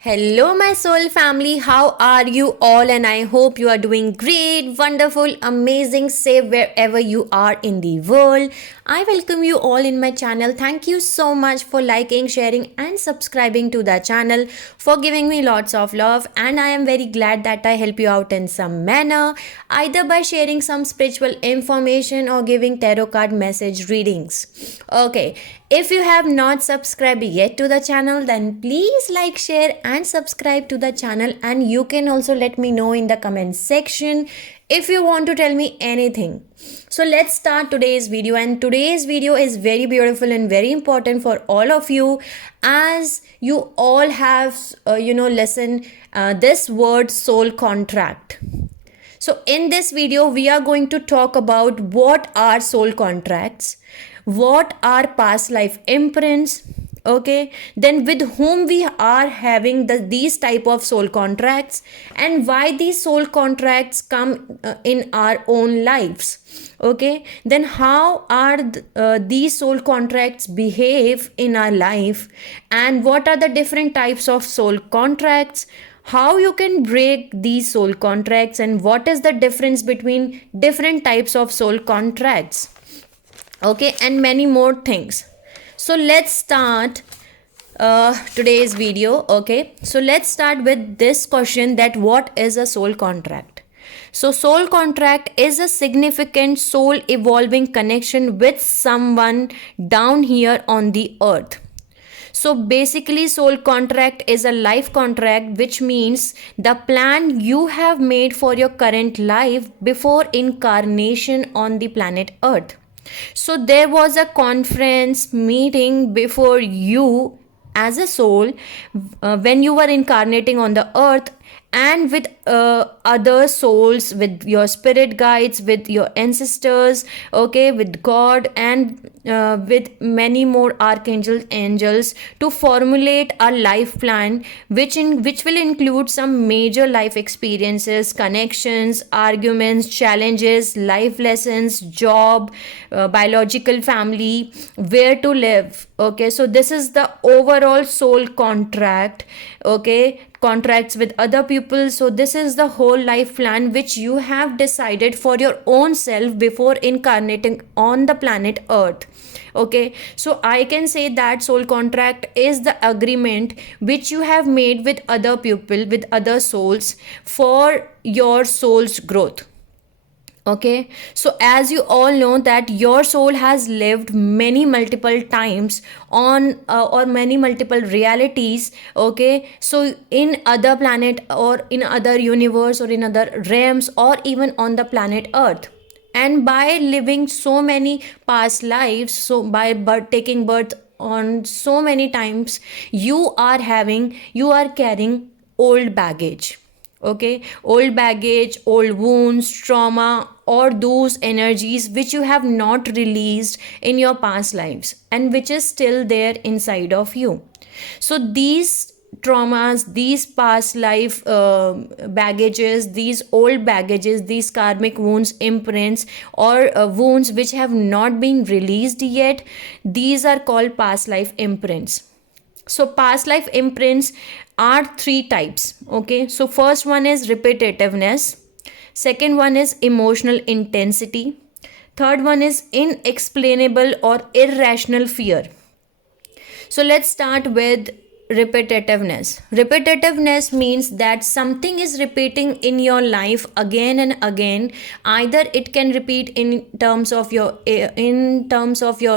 Hello, my soul family. How are you all? And I hope you are doing great, wonderful, amazing, safe wherever you are in the world. I welcome you all in my channel. Thank you so much for liking, sharing, and subscribing to the channel, for giving me lots of love. And I am very glad that I help you out in some manner, either by sharing some spiritual information or giving tarot card message readings. Okay, if you have not subscribed yet to the channel, then please like, share, and subscribe to the channel. And you can also let me know in the comment section if you want to tell me anything. So let's start today's video, and today's video is very beautiful and very important for all of you, as you all have listen this word soul contract. So in this video we are going to talk about what are soul contracts, what are past life imprints, okay, then with whom we are having these type of soul contracts, and why these soul contracts come in our own lives, okay, then how are these soul contracts behave in our life, and what are the different types of soul contracts, how you can break these soul contracts, and what is the difference between different types of soul contracts, okay, and many more things. So let's start today's video. Okay, so let's start with this question, that what is a soul contract. So soul contract is a significant soul evolving connection with someone down here on the earth. So basically, soul contract is a life contract, which means the plan you have made for your current life before incarnation on the planet earth. So there was a conference meeting before you as a soul, when you were incarnating on the earth, and with other souls, with your spirit guides, with your ancestors, okay, with God, and with many more archangels, angels, to formulate a life plan, which will include some major life experiences, connections, arguments, challenges, life lessons, job, biological family, where to live. Okay, so this is the overall soul contract. Okay, contracts with other people. So this is the whole life plan which you have decided for your own self before incarnating on the planet earth. Okay, so I can say that soul contract is the agreement which you have made with other people, with other souls, for your soul's growth. Okay, so as you all know that your soul has lived many multiple times on or many multiple realities. Okay, so in other planet, or in other universe, or in other realms, or even on the planet earth, and by living so many past lives, so by taking birth on so many times, you are carrying old baggage. Okay, old baggage, old wounds, trauma, or those energies which you have not released in your past lives, and which is still there inside of you. So these traumas, these past life baggages, these old baggages, these karmic wounds, imprints, or wounds which have not been released yet, these are called past life imprints. So past life imprints are three types. Okay, so first one is repetitiveness, second one is emotional intensity, third one is inexplainable or irrational fear. So let's start with repetitiveness. Repetitiveness means that something is repeating in your life again and again. Either it can repeat in terms of your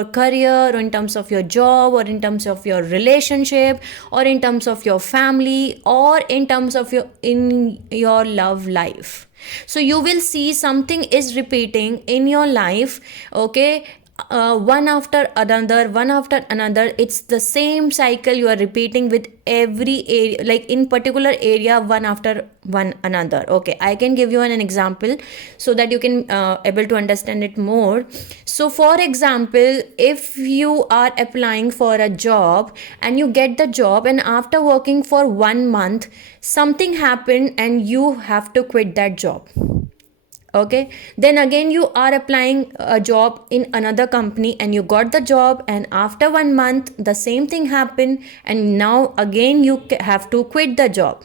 career, or in terms of your job, or in terms of your relationship, or in terms of your family, or in terms of your love life. So you will see something is repeating in your life. Okay, one after another, one after another, it's the same cycle you are repeating with every area, like in particular area, one after one another. Okay, I can give you an example so that you can able to understand it more. So for example, if you are applying for a job and you get the job, and after working for 1 month something happened and you have to quit that job. Okay, then again you are applying a job in another company and you got the job, and after 1 month the same thing happened, and now again you have to quit the job.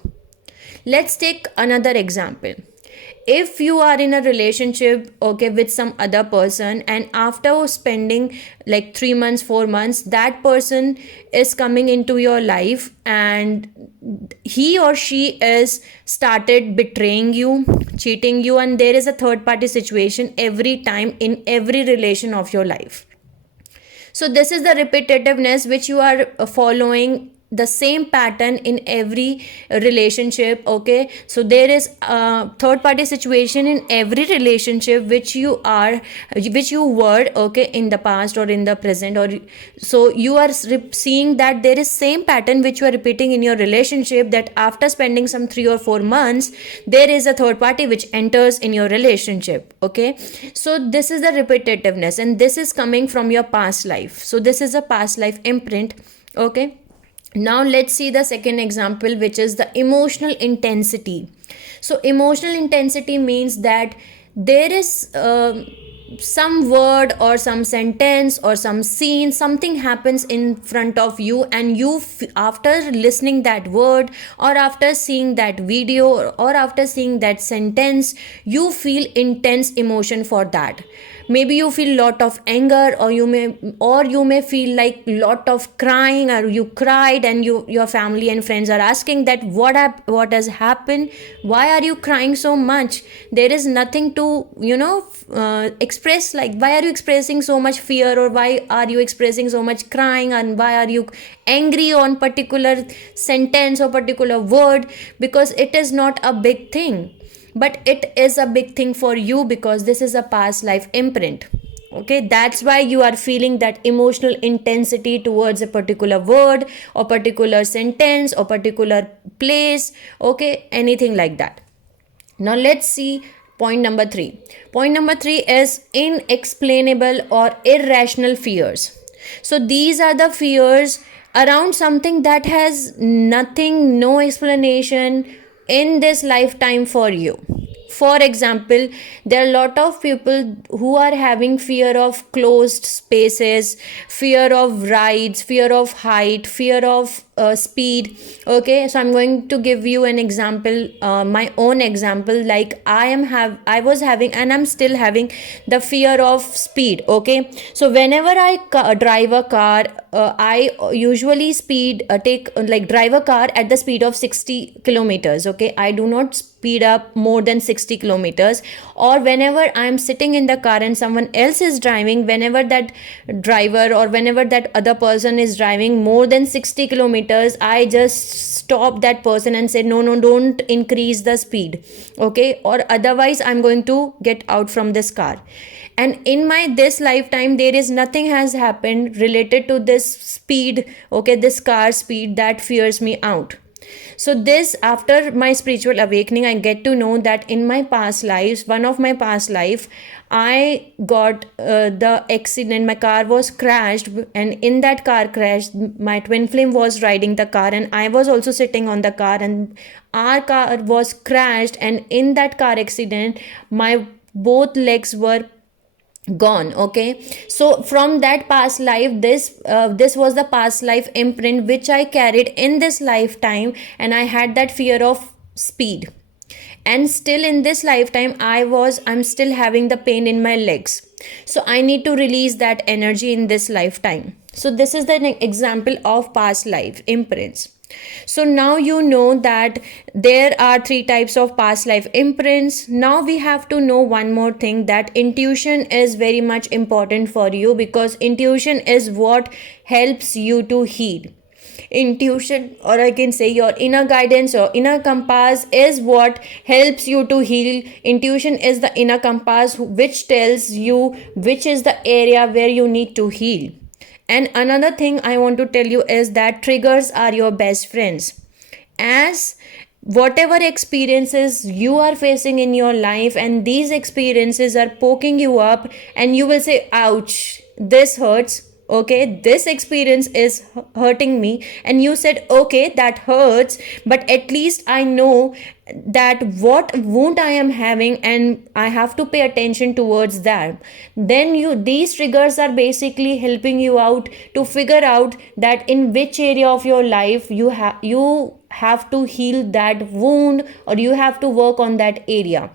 Let's take another example. If you are in a relationship, okay, with some other person, and after spending like 3 months, 4 months, that person is coming into your life and he or she is started betraying you, cheating you, and there is a third party situation every time in every relation of your life. So this is the repetitiveness which you are following the same pattern in every relationship. Okay, so there is a third party situation in every relationship which you were, okay, in the past or in the present, or so you are seeing that there is same pattern which you are repeating in your relationship, that after spending some 3 or 4 months there is a third party which enters in your relationship. Okay, so this is the repetitiveness, and this is coming from your past life. So this is a past life imprint. Okay, now let's see the second example, which is the emotional intensity. So emotional intensity means that there is some word or some sentence or some scene, something happens in front of you, and after listening that word or after seeing that video or after seeing that sentence, you feel intense emotion for that. Maybe you feel lot of anger, or you may feel like lot of crying, or you cried and your family and friends are asking that what has happened, why are you crying so much, there is nothing to express, like why are you expressing so much fear, or why are you expressing so much crying, and why are you angry on particular sentence or particular word, because it is not a big thing, but it is a big thing for you because this is a past life imprint. Okay, that's why you are feeling that emotional intensity towards a particular word or particular sentence or particular place. Okay, anything like that. Now let's see point number 3. Point number 3 is inexplainable or irrational fears. So these are the fears around something that has nothing, no explanation in this lifetime for you. For example, there are a lot of people who are having fear of closed spaces, fear of rides, fear of height, fear of speed. Okay, so I'm going to give you an example, my own example. Like I was having, and I'm still having, the fear of speed. Okay, so whenever I drive a car, I usually drive a car at the speed of 60 kilometers. Okay, I do not speed up more than 60 kilometers. Or whenever I'm sitting in the car and someone else is driving, whenever that driver or whenever that other person is driving more than 60 kilometers, I just stop that person and say no, don't increase the speed. Okay, or otherwise I'm going to get out from this car. And in my this lifetime there is nothing has happened related to this speed, okay, this car speed, that fears me out. So this, after my spiritual awakening, I get to know that in my past lives, one of my past life, I got the accident, my car was crashed, and in that car crash my twin flame was riding the car and I was also sitting on the car, and our car was crashed, and in that car accident my both legs were gone. Okay, so from that past life, this was the past life imprint which I carried in this lifetime, and I had that fear of speed, and still in this lifetime I'm still having the pain in my legs. So I need to release that energy in this lifetime. So this is the example of past life imprints. So now you know that there are 3 types of past life imprints. Now we have to know one more thing, that intuition is very much important for you, because intuition is what helps you to heal. Intuition, or I can say your inner guidance or inner compass, is what helps you to heal. Intuition is the inner compass which tells you which is the area where you need to heal. And another thing I want to tell you is that triggers are your best friends. As whatever experiences you are facing in your life, and these experiences are poking you up, and you will say, ouch, this hurts. okay, this experience is hurting me, and you said, okay, that hurts, but at least I know that what wound I am having, and I have to pay attention towards that. Then these triggers are basically helping you out to figure out that in which area of your life you have to heal that wound, or you have to work on that area.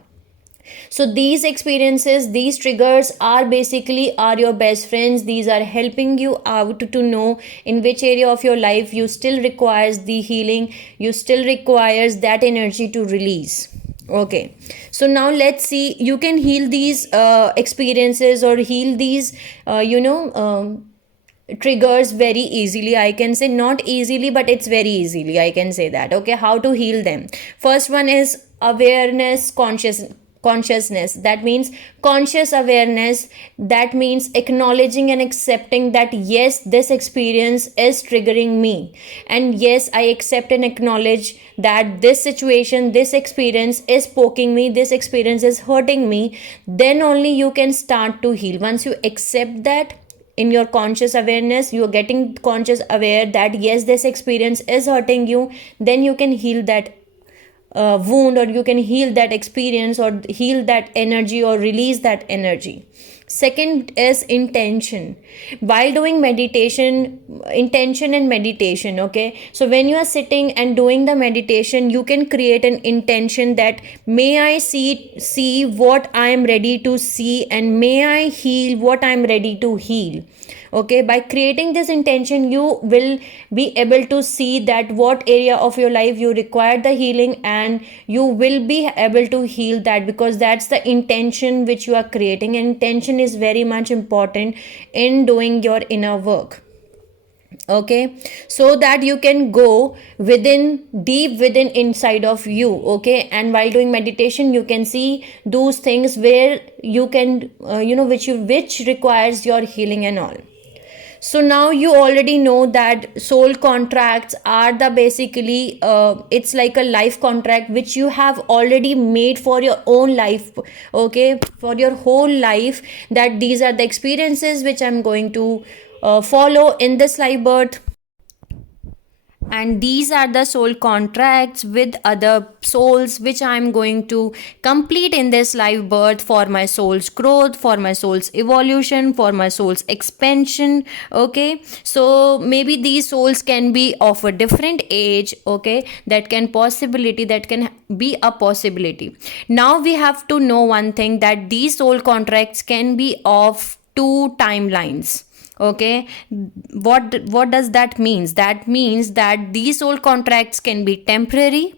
So these experiences, these triggers are basically are your best friends. These are helping you out to know in which area of your life you still requires the healing, you still requires that energy to release. Okay, so now let's see, you can heal these experiences, or heal these triggers very easily. I can say not easily, but it's very easily, I can say that. Okay, how to heal them? First one is awareness, consciousness. That means conscious awareness. That means acknowledging and accepting that yes, this experience is triggering me, and yes, I accept and acknowledge that this situation, this experience is poking me, this experience is hurting me. Then only you can start to heal. Once you accept that in your conscious awareness, you are getting conscious aware that yes, this experience is hurting you, then you can heal that wound, or you can heal that experience, or heal that energy, or release that energy. Second is intention. While doing meditation, intention and meditation, okay, so when you are sitting and doing the meditation, you can create an intention that may I see what I am ready to see, and may I heal what I am ready to heal. Okay, by creating this intention, you will be able to see that what area of your life you require the healing, and you will be able to heal that, because that's the intention which you are creating. And intention is very much important in doing your inner work. Okay, so that you can go within, deep within inside of you. Okay, and while doing meditation, you can see those things where you can which requires your healing and all. So now you already know that soul contracts are the basically it's like a life contract which you have already made for your own life. Okay, for your whole life, that these are the experiences which I'm going to follow in this life birth, and these are the soul contracts with other souls which I'm going to complete in this life birth, for my soul's growth, for my soul's evolution, for my soul's expansion. Okay, so maybe these souls can be of a different age. Okay, that can be a possibility. Now we have to know one thing, that these soul contracts can be of two timelines. Okay, what does that means? That means that these soul contracts can be temporary,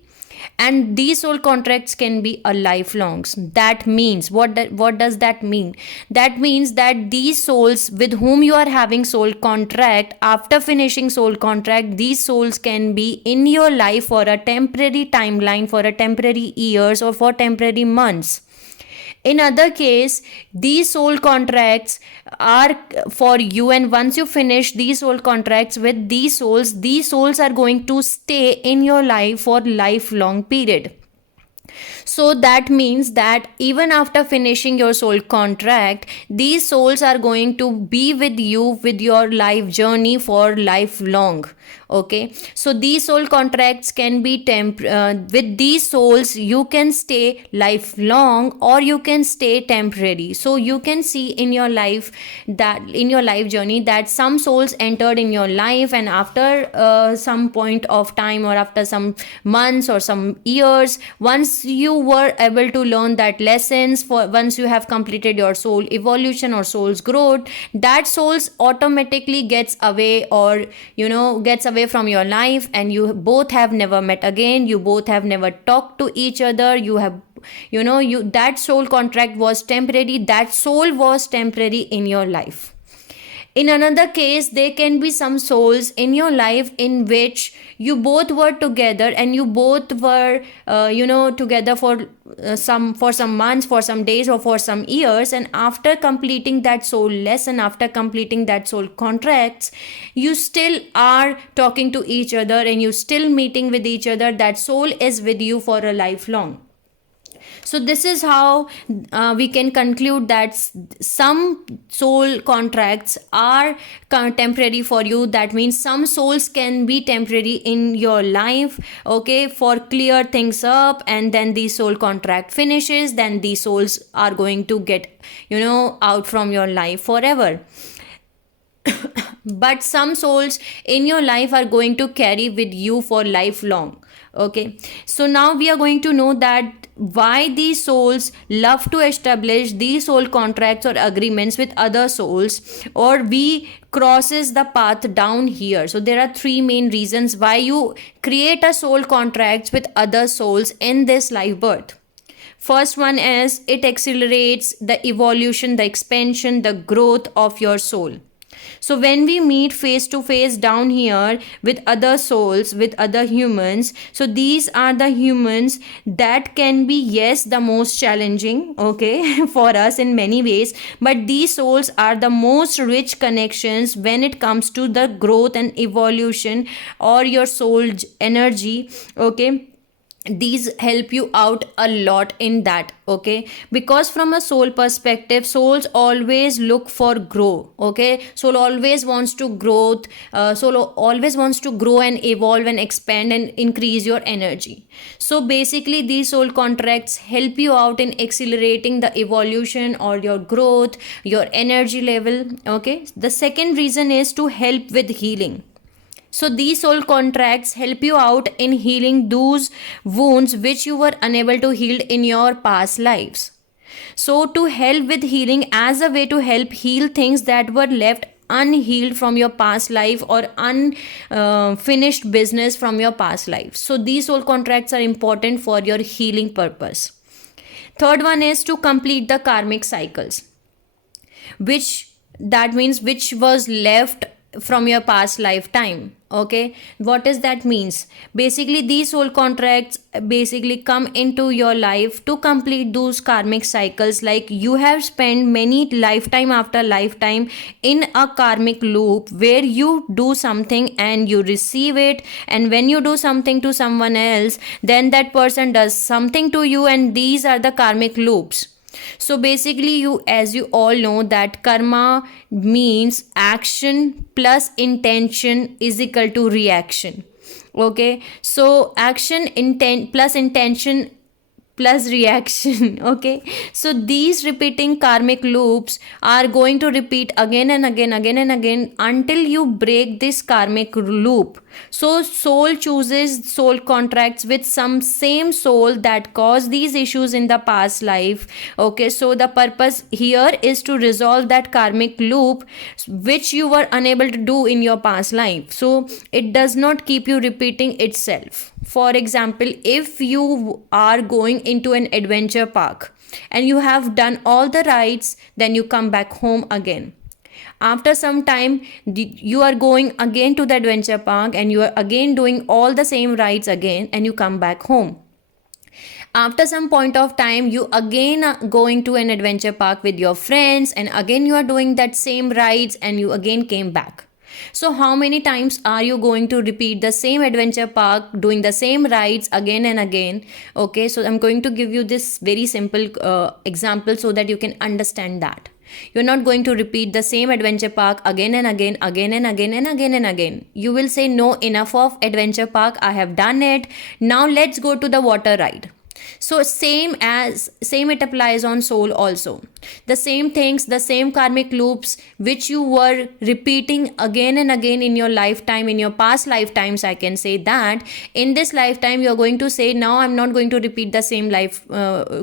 and these soul contracts can be a lifelong. That means what does that mean? That means that these souls with whom you are having soul contract, after finishing soul contract, these souls can be in your life for a temporary timeline, for a temporary years, or for temporary months. In other case, these soul contracts are for you, and once you finish these soul contracts with these souls are going to stay in your life for lifelong period. So that means that even after finishing your soul contract, these souls are going to be with you with your life journey for lifelong. Okay, so these soul contracts can be with these souls you can stay lifelong, or you can stay temporary. So you can see in your life, that in your life journey, that some souls entered in your life, and after some point of time, or after some months or some years, once you were able to learn that lessons, for once you have completed your soul evolution or soul's growth, that souls automatically gets away, or gets away from your life, and you both have never met again, you both have never talked to each other. You have that soul contract was temporary, that soul was temporary in your life. In another case, there can be some souls in your life in which you both were together, and you both were together for some months, for some days, or for some years, and after completing that soul lesson, after completing that soul contracts, you still are talking to each other, and you still meeting with each other. That soul is with you for a lifelong. So this is how we can conclude that some soul contracts are temporary for you. That means some souls can be temporary in your life, okay, for clear things up, and then the soul contract finishes, then the souls are going to get, out from your life forever. But some souls in your life are going to carry with you for lifelong. Okay, so now we are going to know that why these souls love to establish these soul contracts or agreements with other souls, or we crosses the path down here. So there are three main reasons why you create a soul contracts with other souls in this life birth. First one is it accelerates the evolution, the expansion, the growth of your soul. So when we meet face to face down here with other souls, with other humans, so these are the humans that can be, yes, the most challenging, okay, for us in many ways, but these souls are the most rich connections when it comes to the growth and evolution or your soul energy, okay. These help you out a lot in that, okay, because from a soul perspective, souls always look for grow, okay. Soul always wants to growth, soul always wants to grow and evolve and expand and increase your energy. So basically these soul contracts help you out in accelerating the evolution or your growth, your energy level, okay. The second reason is to help with healing. So these soul contracts help you out in healing those wounds which you were unable to heal in your past lives. So to help with healing as a way to help heal things that were left unhealed from your past life or unfinished business from your past life. So these soul contracts are important for your healing purpose. Third one is to complete the karmic cycles, which that means which was left from your past lifetime, okay. What does that means? Basically these soul contracts basically come into your life to complete those karmic cycles, like you have spent many lifetime after lifetime in a karmic loop where you do something and you receive it, and when you do something to someone else, then that person does something to you, and these are the karmic loops. So basically you, as you all know, that karma means action plus intention is equal to reaction, okay. So action, intent plus intention plus reaction, okay. So these repeating karmic loops are going to repeat again and again until you break this karmic loop. So soul chooses soul contracts with some same soul that caused these issues in the past life, okay. So the purpose here is to resolve that karmic loop which you were unable to do in your past life, so it does not keep you repeating itself. For example, if you are going into an adventure park and you have done all the rides, then you come back home again. After some time, you are going again to the adventure park and you are again doing all the same rides again, and you come back home. After some point of time, you again are going to an adventure park with your friends, and again you are doing that same rides, and you again came back. So how many times are you going to repeat the same adventure park, doing the same rides again and again? Okay, so I'm going to give you this very simple example so that you can understand that. You're not going to repeat the same adventure park again and again, again and again and again and again. You will say, no, enough of adventure park, I have done it. Now let's go to the water ride. So same it applies on soul also. The same things, the same karmic loops which you were repeating again and again in your lifetime, in your past lifetimes, I can say that in this lifetime you are going to say, now I'm not going to repeat the same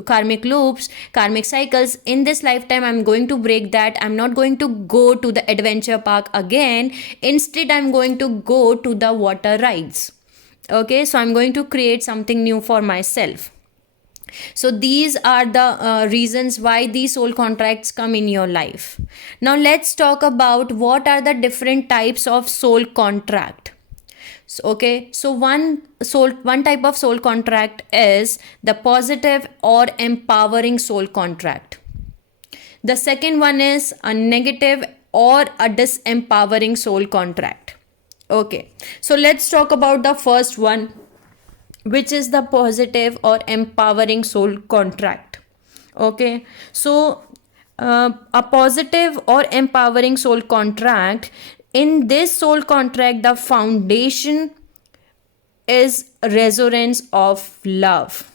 karmic loops, karmic cycles. In this lifetime I'm going to break that. I'm not going to go to the adventure park again. Instead I'm going to go to the water rides. Okay, so I'm going to create something new for myself. So these are the reasons why these soul contracts come in your life. Now let's talk about what are the different types of soul contract. So one type of soul contract is the positive or empowering soul contract. The second one is a negative or a disempowering soul contract. Okay, so let's talk about the first one, which is the positive or empowering soul contract. Okay, so a positive or empowering soul contract, in this soul contract, the foundation is resonance of love.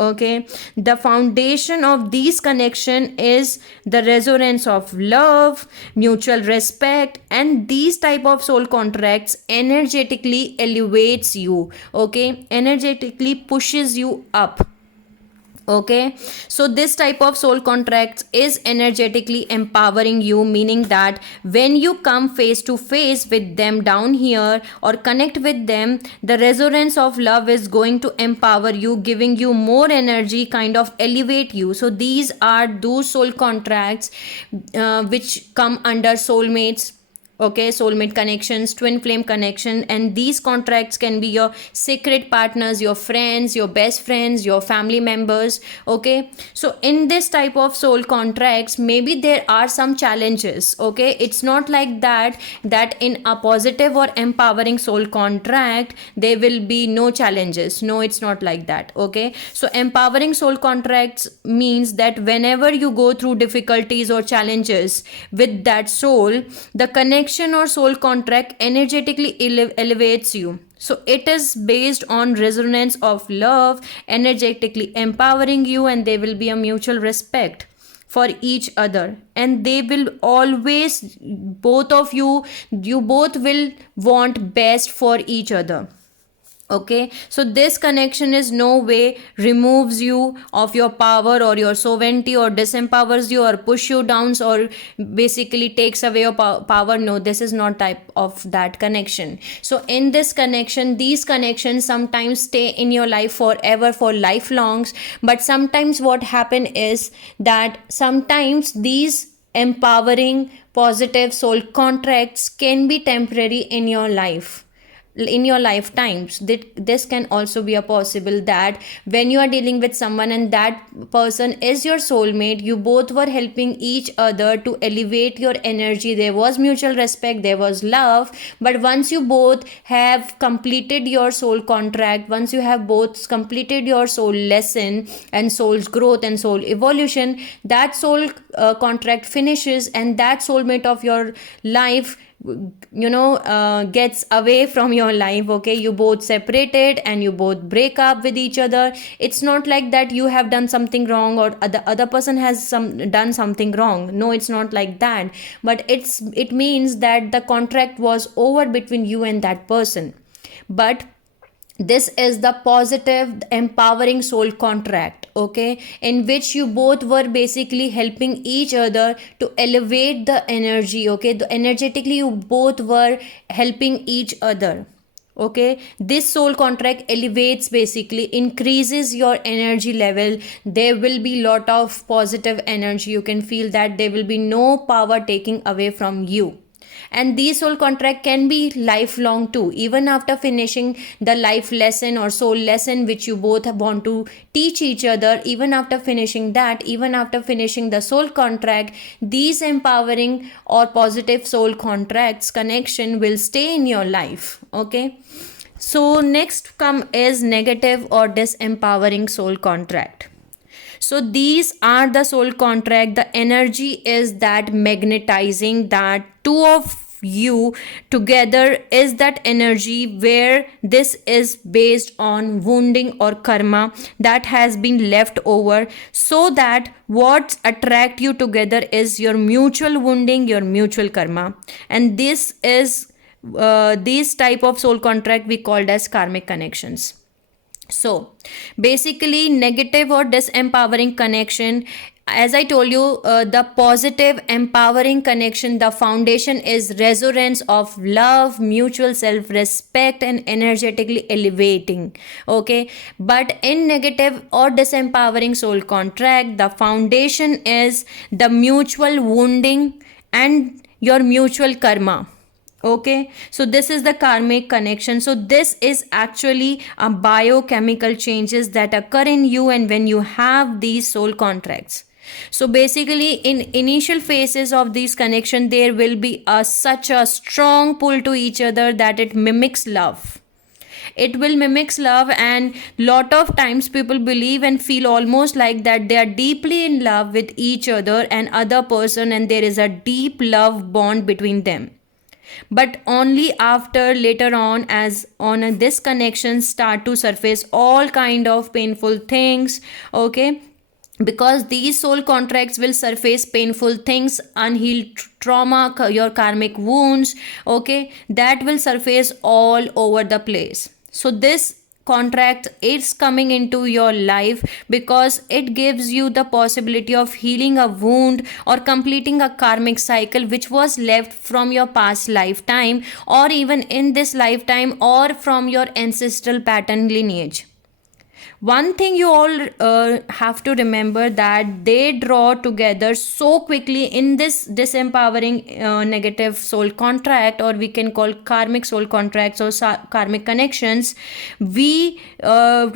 Okay, the foundation of these connection is the resonance of love, mutual respect, and these type of soul contracts energetically elevates you. Okay, energetically pushes you up. Okay, so this type of soul contracts is energetically empowering you, meaning that when you come face to face with them down here or connect with them, the resonance of love is going to empower you, giving you more energy, kind of elevate you. So these are those soul contracts which come under soulmates. Okay, soulmate connections, twin flame connection, and these contracts can be your secret partners, your friends, your best friends, your family members. Okay, so in this type of soul contracts, maybe there are some challenges. Okay, it's not like that in a positive or empowering soul contract there will be no challenges. No, it's not like that. Okay, so empowering soul contracts means that whenever you go through difficulties or challenges with that soul, the connection or soul contract energetically elevates you. So it is based on resonance of love, energetically empowering you, and there will be a mutual respect for each other, and they will always, both of you both will want best for each other. Okay, so this connection is no way removes you of your power or your sovereignty, or disempowers you, or push you down, or basically takes away your power. No, this is not type of that connection. So in this connection, these connections sometimes stay in your life forever, for lifelongs. But sometimes what happen is that sometimes these empowering positive soul contracts can be temporary in your life, in your lifetimes. This can also be a possible that when you are dealing with someone and that person is your soulmate, you both were helping each other to elevate your energy, there was mutual respect, there was love. But once you both have completed your soul contract, once you have both completed your soul lesson and soul's growth and soul evolution, that soul contract finishes, and that soulmate of your life gets away from your life. Okay, you both separated and you both break up with each other. It's not like that you have done something wrong or the other person has done something wrong. No, it's not like that. But it means that the contract was over between you and that person. But this is the positive empowering soul contract, okay, in which you both were basically helping each other to elevate the energy. Okay, energetically you both were helping each other. Okay, this soul contract elevates, basically increases your energy level. There will be lot of positive energy, you can feel that there will be no power taking away from you. And these soul contract can be lifelong too, even after finishing the life lesson or soul lesson which you both want to teach each other. Even after finishing that, even after finishing the soul contract, these empowering or positive soul contracts connection will stay in your life. Okay, so next come is negative or disempowering soul contract. So these are the soul contract. The energy is that magnetizing, that two of you together is that energy where this is based on wounding or karma that has been left over, so that what attract you together is your mutual wounding, your mutual karma. And this is these type of soul contract we called as karmic connections. So basically negative or disempowering connection, as I told you, the positive empowering connection, the foundation is resonance of love, mutual self-respect, and energetically elevating. Okay, but in negative or disempowering soul contract, the foundation is the mutual wounding and your mutual karma. Okay, so this is the karmic connection. So this is actually a biochemical changes that occur in you and when you have these soul contracts. So basically in initial phases of these connection, there will be such a strong pull to each other that it mimics love. it will mimics love, and lot of times people believe and feel almost like that they are deeply in love with each other and other person, and there is a deep love bond between them. But only after later on, as on this connection start to surface all kind of painful things. Okay, because these soul contracts will surface painful things, unhealed trauma, your karmic wounds, okay, that will surface all over the place. So this contract is coming into your life because it gives you the possibility of healing a wound or completing a karmic cycle which was left from your past lifetime, or even in this lifetime, or from your ancestral pattern lineage. One thing you all have to remember, that they draw together so quickly in this disempowering negative soul contract, or we can call karmic soul contracts or karmic connections. We draw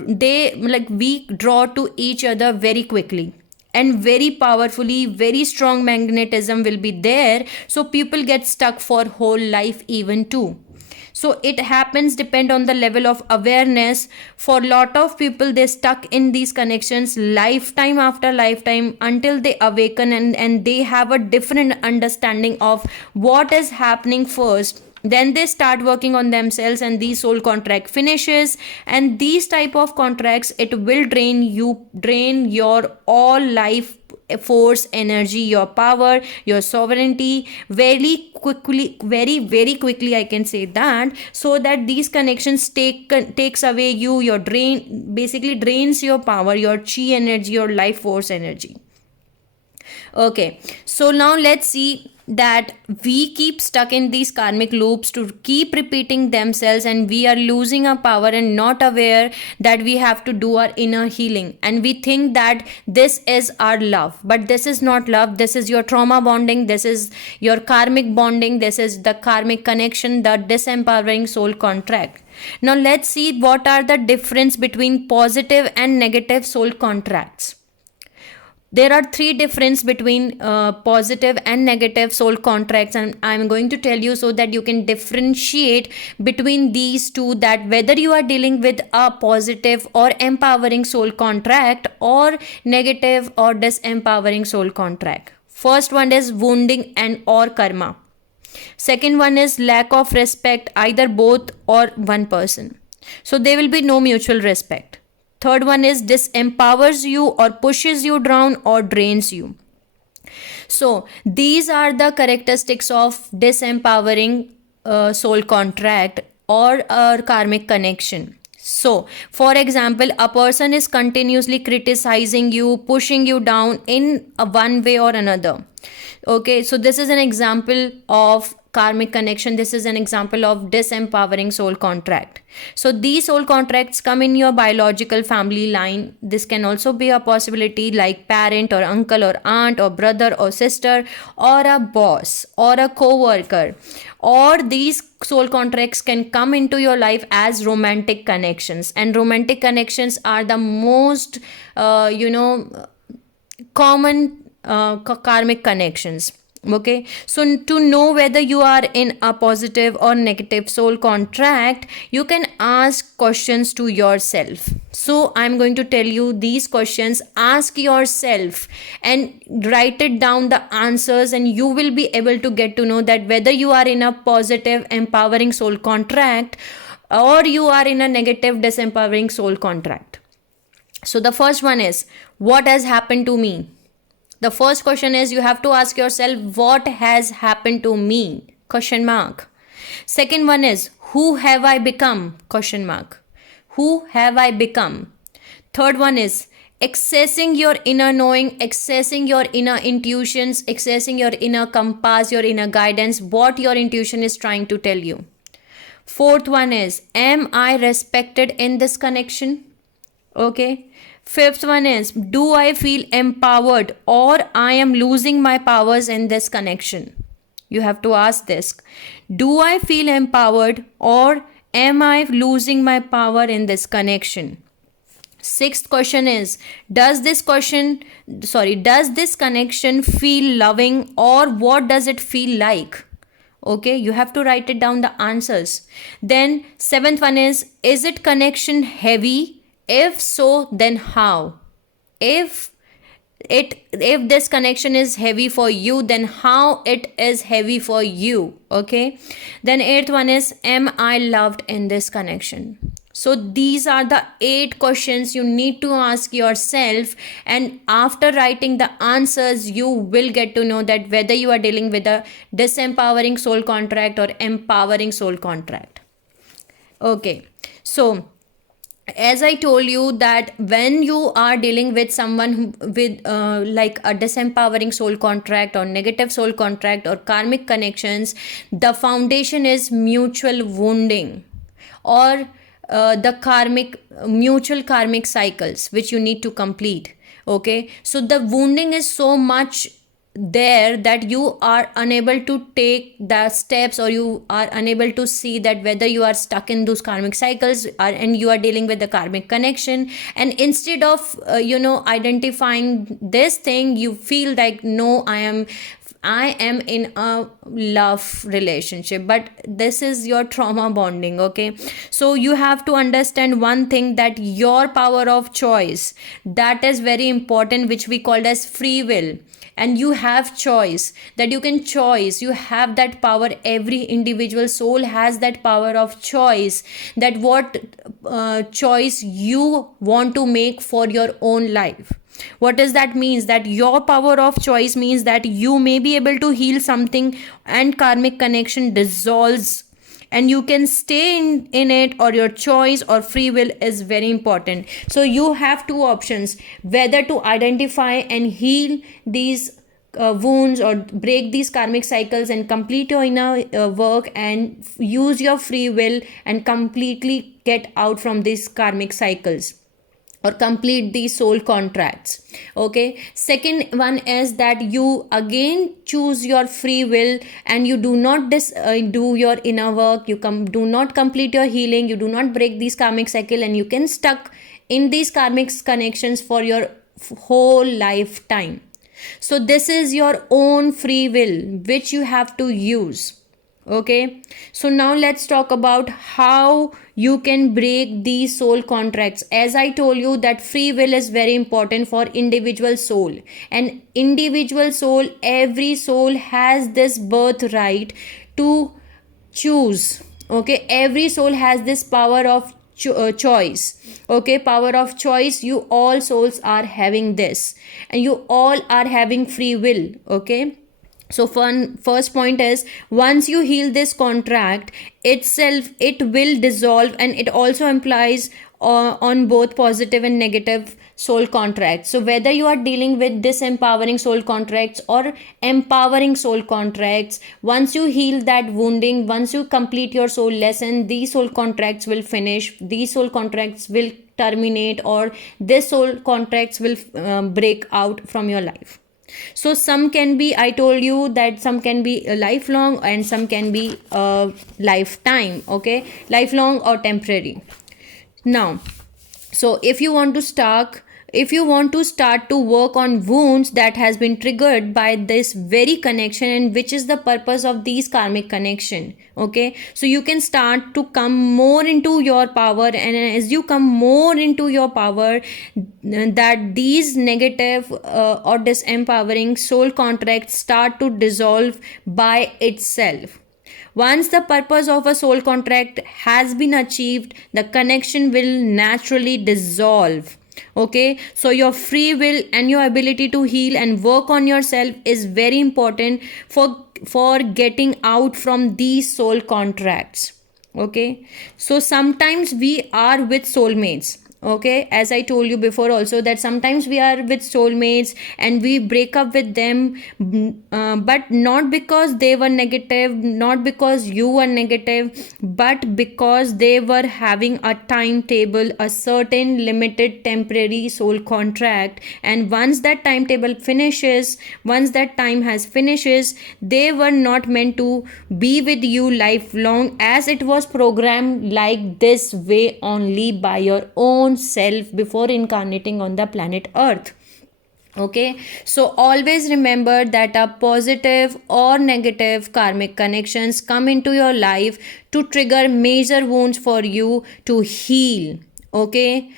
to each other very quickly and very powerfully. Very strong magnetism will be there, so people get stuck for whole life even too. So it happens depend on the level of awareness. For lot of people, they stuck in these connections lifetime after lifetime until they awaken, and they have a different understanding of what is happening first. Then they start working on themselves, and the soul contract finishes. And these type of contracts, it will drain your all life force, energy, your power, your sovereignty very quickly, very quickly, I can say that. So that these connections takes away your basically drains your power, your chi energy, your life force energy. Okay, so now let's see that we keep stuck in these karmic loops to keep repeating themselves, and we are losing our power and not aware that we have to do our inner healing, and we think that this is our love, but this is not love. This is your trauma bonding, this is your karmic bonding, this is the karmic connection, the disempowering soul contract. Now let's see what are the difference between positive and negative soul contracts. There are three difference between positive and negative soul contracts, and I'm going to tell you so that you can differentiate between these two, that whether you are dealing with a positive or empowering soul contract, or negative or disempowering soul contract. First one is wounding and or karma. Second one is lack of respect, either both or one person. So there will be no mutual respect. Third one is disempowers you or pushes you down or drains you. So these are the characteristics of disempowering soul contract or a karmic connection. So, for example, a person is continuously criticizing you, pushing you down in a one way or another. Okay, so this is an example of karmic connection. This is an example of disempowering soul contract. So these soul contracts come in your biological family line. This can also be a possibility like parent or uncle or aunt or brother or sister or a boss or a co-worker. Or these soul contracts can come into your life as romantic connections, and romantic connections are the most common karmic connections. Okay, so to know whether you are in a positive or negative soul contract, you can ask questions to yourself. So I'm going to tell you these questions. Ask yourself and write it down the answers, and you will be able to get to know that whether you are in a positive empowering soul contract or you are in a negative disempowering soul contract. So the first one is, what has happened to me? The first question is, you have to ask yourself, what has happened to me? Question mark. Second one is, who have I become? Question mark. Who have I become? Third one is, accessing your inner knowing, accessing your inner intuitions, accessing your inner compass, your inner guidance, what your intuition is trying to tell you. Fourth one is, am I respected in this connection? Okay. Fifth one is, do I feel empowered or I am losing my powers in this connection? You have to ask this. Do I feel empowered or am I losing my power in this connection? Sixth question is, does this connection feel loving, or what does it feel like? Okay, you have to write it down the answers. Then seventh one is it connection heavy? If so, then how? If this connection is heavy for you, then how it is heavy for you. Okay, then eighth one is, am I loved in this connection? So these are the 8 questions you need to ask yourself, and after writing the answers you will get to know that whether you are dealing with a disempowering soul contract or empowering soul contract. Okay, so as I told you that when you are dealing with someone with like a disempowering soul contract or negative soul contract or karmic connections, the foundation is mutual wounding, or the karmic mutual karmic cycles which you need to complete. Okay, so the wounding is so much there that you are unable to take the steps, or you are unable to see that whether you are stuck in those karmic cycles, and you are dealing with the karmic connection, and instead of identifying this thing, you feel like, no, I am in a love relationship, but this is your trauma bonding. Okay, so you have to understand one thing, that your power of choice, that is very important, which we called as free will. And you have choice, that you can choice, you have that power. Every individual soul has that power of choice, that what choice you want to make for your own life. What does that means? That your power of choice means that you may be able to heal something and karmic connection dissolves, and you can stay in it, or your choice or free will is very important. So you have 2 options, whether to identify and heal these wounds, or break these karmic cycles and complete your inner work, and use your free will and completely get out from these karmic cycles, or complete these soul contracts. Okay, second one is that you again choose your free will, and you do not do your inner work, you do not complete your healing, you do not break these karmic cycle, and you can stuck in these karmic connections for your whole lifetime. So this is your own free will which you have to use. Okay, so now let's talk about how you can break these soul contracts. As I told you that free will is very important for individual soul, and individual soul, every soul has this birthright to choose. Okay, every soul has this power of choice. Okay, power of choice, you all souls are having this, and you all are having free will. Okay, so first point is, once you heal this contract itself, it will dissolve, and it also implies on both positive and negative soul contracts. So whether you are dealing with disempowering soul contracts or empowering soul contracts, once you heal that wounding, once you complete your soul lesson, these soul contracts will finish, these soul contracts will terminate, or this soul contracts will break out from your life. So some can be, I told you that some can be lifelong, and some can be lifetime. Okay, lifelong or temporary. Now, so if you want to start to work on wounds that has been triggered by this very connection, and which is the purpose of these karmic connection. Okay, so you can start to come more into your power, and as you come more into your power, that these negative or disempowering soul contracts start to dissolve by itself. Once the purpose of a soul contract has been achieved, the connection will naturally dissolve. Okay, so your free will and your ability to heal and work on yourself is very important for getting out from these soul contracts. Okay, so sometimes we are with soulmates. Okay, as I told you before also, that sometimes we are with soulmates and we break up with them, but not because they were negative, not because you were negative, but because they were having a timetable, a certain limited temporary soul contract. And once that timetable finishes, once that time has finishes, they were not meant to be with you lifelong, as it was programmed like this way only by your own self before incarnating on the planet Earth. Okay, so always remember that a positive or negative karmic connections come into your life to trigger major wounds for you to heal. Okay,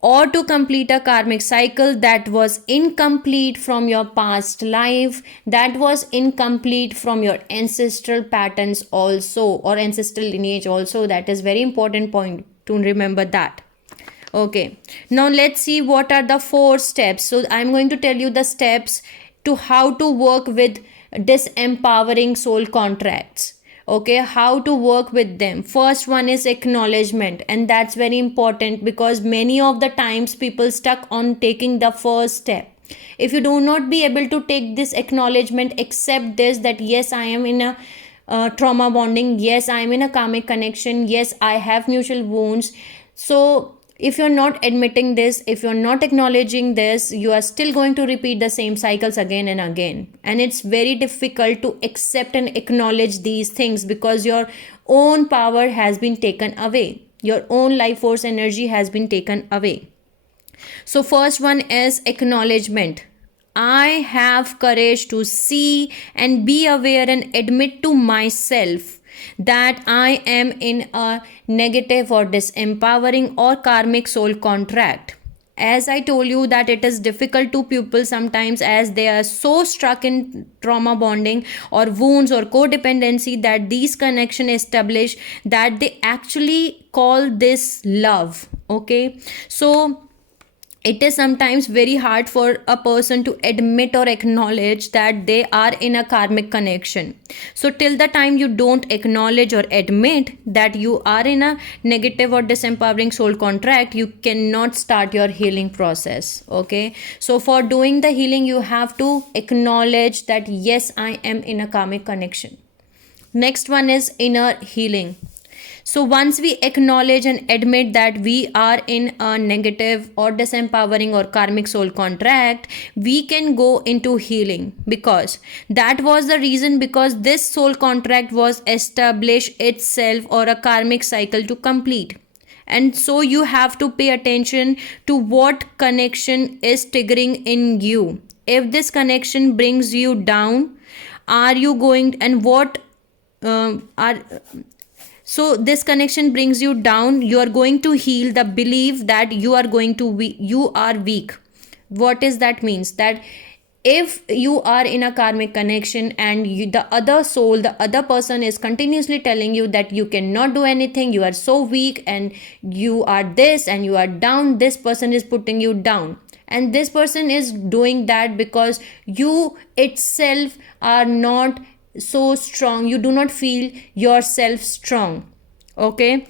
or to complete a karmic cycle that was incomplete from your past life, that was incomplete from your ancestral patterns also, or ancestral lineage also. That is very important point to remember that. Okay, now let's see what are the 4 steps. So I'm going to tell you the steps to how to work with disempowering soul contracts. Okay, how to work with them. First one is acknowledgement, and that's very important because many of the times people stuck on taking the first step. If you do not be able to take this acknowledgement, accept this, that yes, I am in a trauma bonding, yes, I am in a karmic connection, yes, I have mutual wounds. So if you're not admitting this, if you're not acknowledging this, you are still going to repeat the same cycles again and again, and it's very difficult to accept and acknowledge these things because your own power has been taken away, your own life force energy has been taken away. So first one is acknowledgement. I have courage to see and be aware and admit to myself that I am in a negative or disempowering or karmic soul contract. As I told you that it is difficult to people sometimes as they are so stuck in trauma bonding or wounds or codependency that these connection establish that they actually call this love. Okay, so it is sometimes very hard for a person to admit or acknowledge that they are in a karmic connection. So till the time you don't acknowledge or admit that you are in a negative or disempowering soul contract, you cannot start your healing process. Okay, so for doing the healing you have to acknowledge that yes, I am in a karmic connection. Next one is inner healing. So once we acknowledge and admit that we are in a negative or disempowering or karmic soul contract, we can go into healing, because that was the reason, because this soul contract was established itself or a karmic cycle to complete. And so you have to pay attention to what connection is triggering in you. If this connection brings you down, are you going, and what are so this connection brings you down, you are going to heal the belief that you are going to you are weak. What is that means? That if you are in a karmic connection and the other soul, the other person is continuously telling you that you cannot do anything, you are so weak and you are this and you are down, this person is putting you down, and this person is doing that because you itself are not so strong, you do not feel yourself strong. Okay,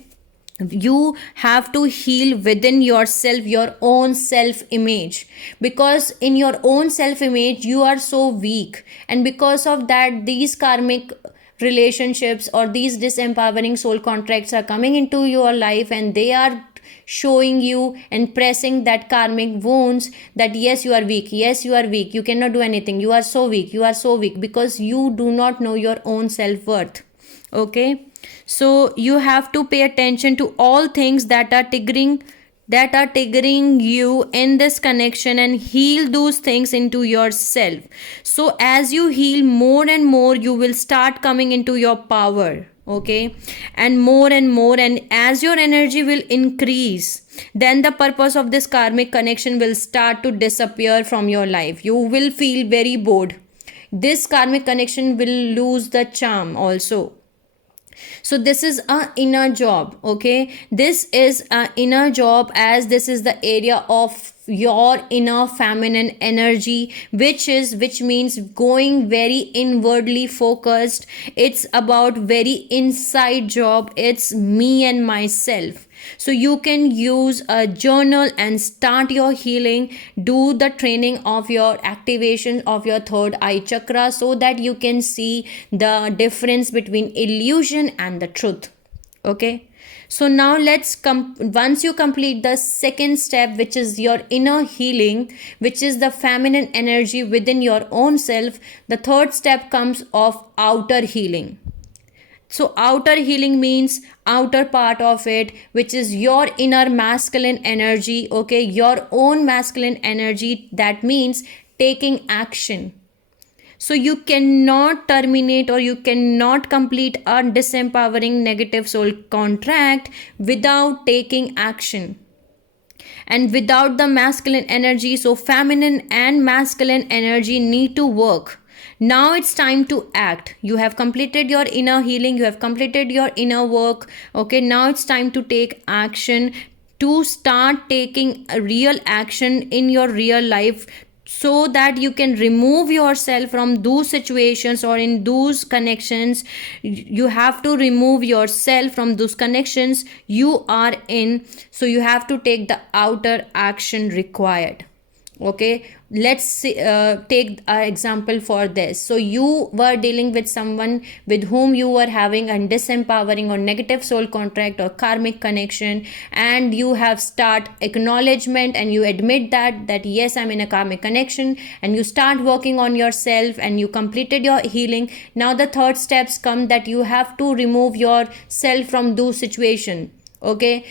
you have to heal within yourself, your own self image, because in your own self image you are so weak, and because of that these karmic relationships or these disempowering soul contracts are coming into your life, and they are showing you and pressing that karmic wounds that yes, you are weak, yes, you are weak, you cannot do anything, you are so weak, you are so weak, because you do not know your own self-worth. Okay, so you have to pay attention to all things that are triggering you in this connection and heal those things into yourself. So as you heal more and more, you will start coming into your power. Okay, and more, and as your energy will increase, then the purpose of this karmic connection will start to disappear from your life. You will feel very bored. This karmic connection will lose the charm also. So this is a inner job. Okay, this is a inner job, as this is the area of your inner feminine energy, which means going very inwardly focused. It's about very inside job. It's me and myself. So you can use a journal and start your healing. Do the training of your activation of your third eye chakra, so that you can see the difference between illusion and the truth. Okay, so now let's once you complete the second step, which is your inner healing, which is the feminine energy within your own self, the third step comes of outer healing. So outer healing means outer part of it, which is your inner masculine energy, okay, your own masculine energy. That means taking action. So you cannot terminate or you cannot complete a disempowering negative soul contract without taking action. And without the masculine energy, so feminine and masculine energy need to work. Now it's time to act. You have completed your inner healing, you have completed your inner work, okay. Now it's time to take action, to start taking a real action in your real life, so that you can remove yourself from those situations or in those connections. You have to remove yourself from those connections you are in. So you have to take the outer action required, okay. Let's see, take an example for this. So you were dealing with someone with whom you were having a disempowering or negative soul contract or karmic connection, and you have start acknowledgement and you admit that yes, I'm in a karmic connection, and you start working on yourself and you completed your healing. Now the third steps come, that you have to remove yourself from those situation, okay.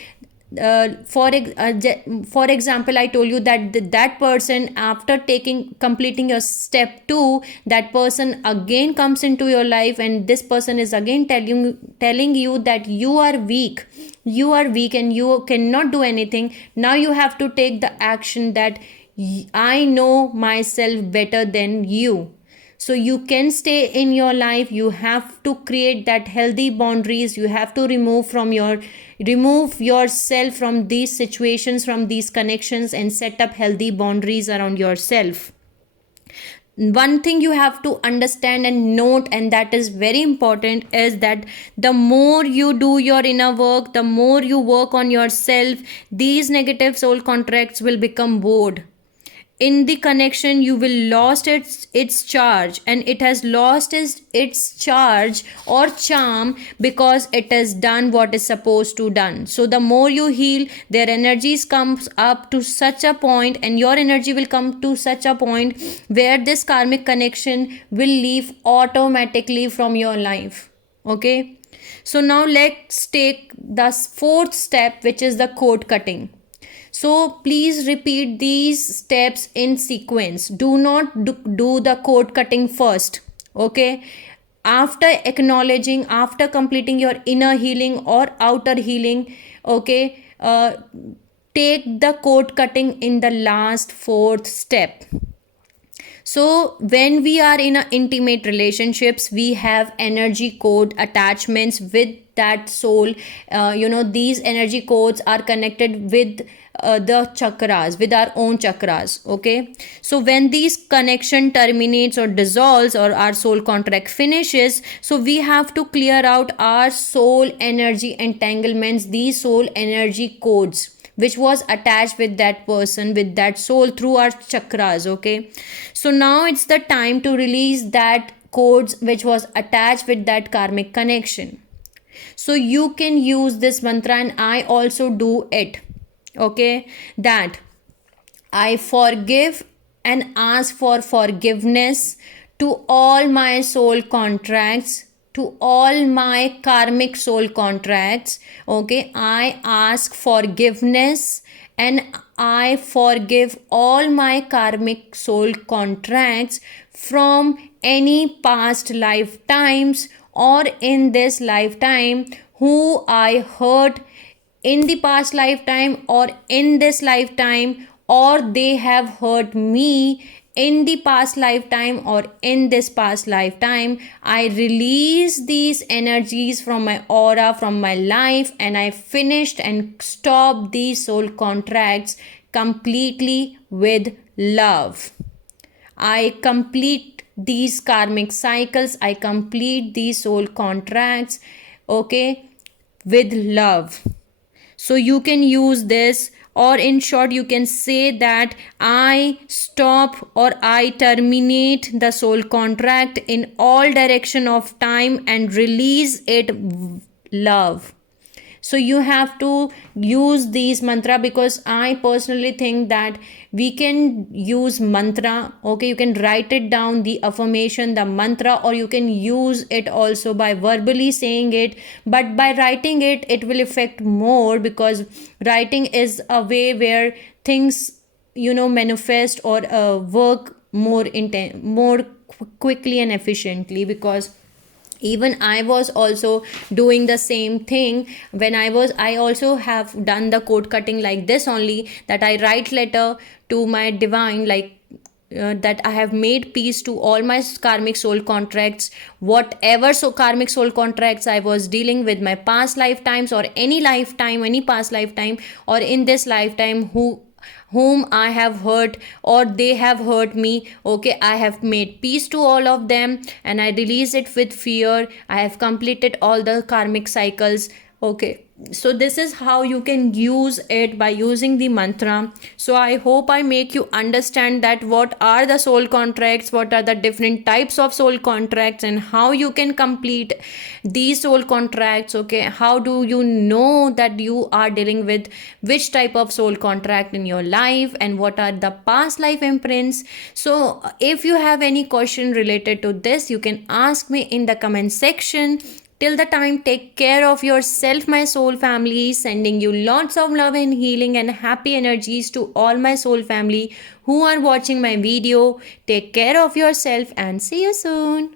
For example, I told you that that person, after completing your step 2, that person again comes into your life, and this person is again telling you that you are weak, and you cannot do anything. Now you have to take the action that I know myself better than you. So you can stay in your life. You have to create that healthy boundaries. You have to remove yourself from these situations, from these connections, and set up healthy boundaries around yourself. One thing you have to understand and note, and that is very important, is that the more you do your inner work, the more you work on yourself, these negative soul contracts will become bored. In the connection, you will lost its charge, and it has lost its charge or charm, because it has done what is supposed to done. So the more you heal, their energies comes up to such a point, and your energy will come to such a point where this karmic connection will leave automatically from your life, okay. So now let's take the fourth step, which is the cord cutting. So please repeat these steps in sequence. Do not do the cord cutting first, okay. After acknowledging, after completing your inner healing or outer healing, okay, take the cord cutting in the last fourth step. So when we are in a intimate relationships, we have energy code attachments with that soul. These energy codes are connected with the chakras, with our own chakras, okay. So when these connection terminates or dissolves, or our soul contract finishes, so we have to clear out our soul energy entanglements, these soul energy codes which was attached with that person, with that soul, through our chakras, okay. So now it's the time to release that codes which was attached with that karmic connection. So you can use this mantra, and I also do it, okay, that I forgive and ask for forgiveness to all my soul contracts, to all my karmic soul contracts, okay. I ask forgiveness and I forgive all my karmic soul contracts from any past lifetimes or in this lifetime who I hurt in the past lifetime or in this lifetime, or they have hurt me in the past lifetime or in this past lifetime. I release these energies from my aura, from my life, and I finished and stopped these soul contracts completely with love. I complete these karmic cycles, I complete these soul contracts, okay, with love. So you can use this, or in short, you can say that I stop or I terminate the soul contract in all direction of time and release it love. So you have to use these mantra, because I personally think that we can use mantra. Okay, you can write it down, the affirmation, the mantra, or you can use it also by verbally saying it. But by writing it, it will affect more, because writing is a way where things, manifest or work more quickly and efficiently. Because even I was also doing the same thing. When I also have done the code cutting like this only, that I write letter to my divine, like that I have made peace to all my karmic soul contracts, whatever so karmic soul contracts I was dealing with my past lifetimes, or any lifetime, any past lifetime, or in this lifetime, whom I have hurt or they have hurt me. Okay, I have made peace to all of them, and I release it with fear. I have completed all the karmic cycles. Okay, so this is how you can use it, by using the mantra. So I hope I make you understand that what are the soul contracts, what are the different types of soul contracts, and how you can complete these soul contracts. Okay, how do you know that you are dealing with which type of soul contract in your life, and what are the past life imprints. So if you have any question related to this, you can ask me in the comment section. Till the time, take care of yourself, my soul family. Sending you lots of love and healing and happy energies to all my soul family who are watching my video. Take care of yourself and see you soon.